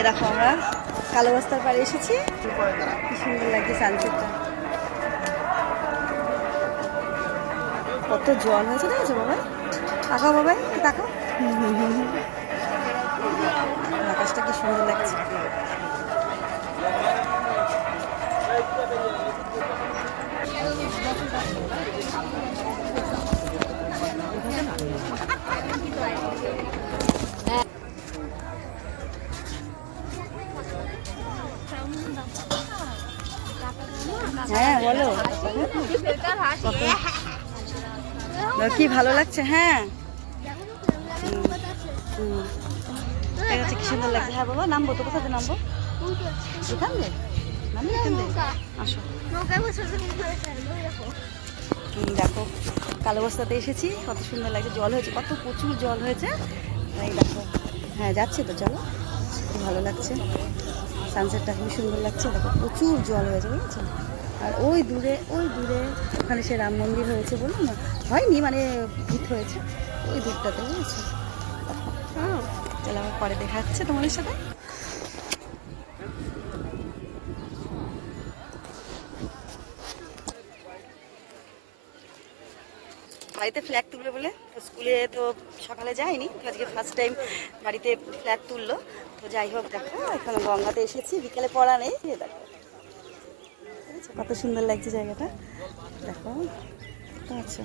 এ দেখো আমরা কালো বস্তার পাড়ে এসেছি, কি সুন্দর লাগছে সানসেটটা। কত জল হয়েছে দেখেছো বাবাই, তাকাও বাবাই তাকাও, আকাশটা কি সুন্দর লাগছে। হ্যাঁ বলো, কি ভালো লাগছে। হ্যাঁ কি সুন্দর লাগছে। হ্যাঁ বাবা নামবো তো, কোথাতে নামবো? এখান দিয়ে নামবো, এখান দিয়ে আসো। দেখো কালো বস্তাতে এসেছি, কত সুন্দর লাগছে, জল হয়েছে, কত প্রচুর জল হয়েছে। এই দেখো, হ্যাঁ যাচ্ছে তো, চলো। কি ভালো লাগছে, সানসেটটা খুবই সুন্দর লাগছে। দেখো প্রচুর জল হয়েছে, বুঝেছো? আর ওই দূরে ওখানে সে রাম মন্দির হয়েছে, বলুন না, হয়নি মানে ভিত হয়েছে ওই দূরটাতে, বুঝেছো? হ্যাঁ চলো আমার পরে দেখা যাচ্ছে তোমাদের সাথে। বাড়িতে ফ্ল্যাগ তুলবে বলে, স্কুলে তো সকালে যায়নি, তো আজকে ফার্স্ট টাইম বাড়িতে ফ্ল্যাগ তুললো। তো যাই হোক, দেখো এখানে গঙ্গাতে এসেছি, বিকেলে পড়া নেই, দেখো কত সুন্দর লাগছে জায়গাটা। দেখো আচ্ছা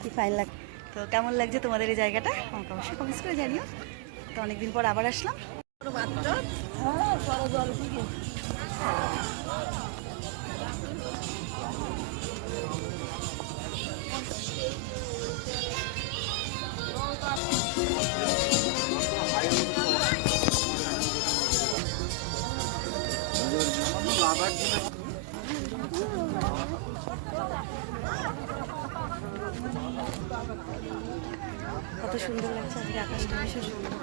কি ফাইন লাগ। তো কেমন লাগছে তোমাদের এই জায়গাটা আমাকে অবশ্যই কমেন্টস করে জানিও। তো অনেকদিন পর আবার আসলাম। কত সুন্দর লাগছে আজকে আকাশটা, ভীষণ সুন্দর।